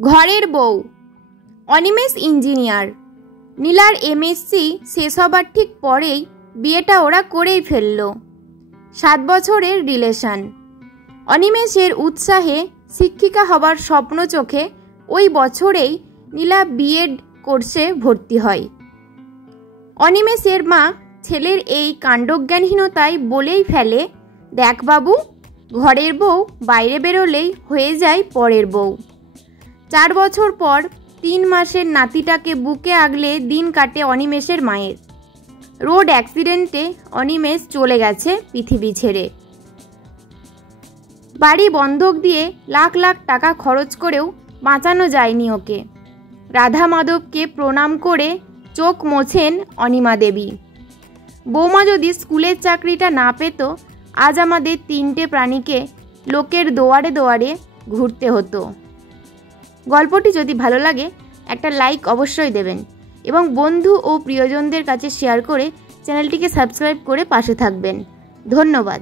ঘরের বউ। অনিমেষ ইঞ্জিনিয়ার। নীলার এমএসসি শেষ হবার ঠিক পরেই বিয়েটা ওরা করেই ফেলল। 7 বছরের রিলেশন। অনিমেষের উৎসাহে শিক্ষিকা হবার স্বপ্ন চোখে ওই বছরেই নীলা বিএড কোর্সে ভর্তি হয়। অনিমেষের মা ছেলের এই কাণ্ডজ্ঞানহীনতায় বলেই ফেলে, দেখ বাবু, ঘরের বউ বাইরে বেরোলেই হয়ে যায় পরের বউ। 4 বছর পর 3 মাসের নাতিটাকে বুকে আগলে দিন কাটে অনিমেষের মায়ের। রোড অ্যাক্সিডেন্টে অনিমেষ চলে গেছে পৃথিবী ছেড়ে। বাড়ি বন্ধক দিয়ে লাখ লাখ টাকা খরচ করেও বাঁচানো যায়নি ওকে। রাধা মাধবকে প্রণাম করে চোখ মোছেন অনিমা দেবী। বৌমা যদি স্কুলের চাকরিটা না পেত, আজ আমাদের 3টে প্রাণীকে লোকের দোয়ারে দোয়ারে ঘুরতে হতো। গল্পটি যদি ভালো লাগে একটা লাইক অবশ্যই দেবেন এবং বন্ধু ও প্রিয়জনদের কাছে শেয়ার করে চ্যানেলটিকে সাবস্ক্রাইব করে পাশে থাকবেন। ধন্যবাদ।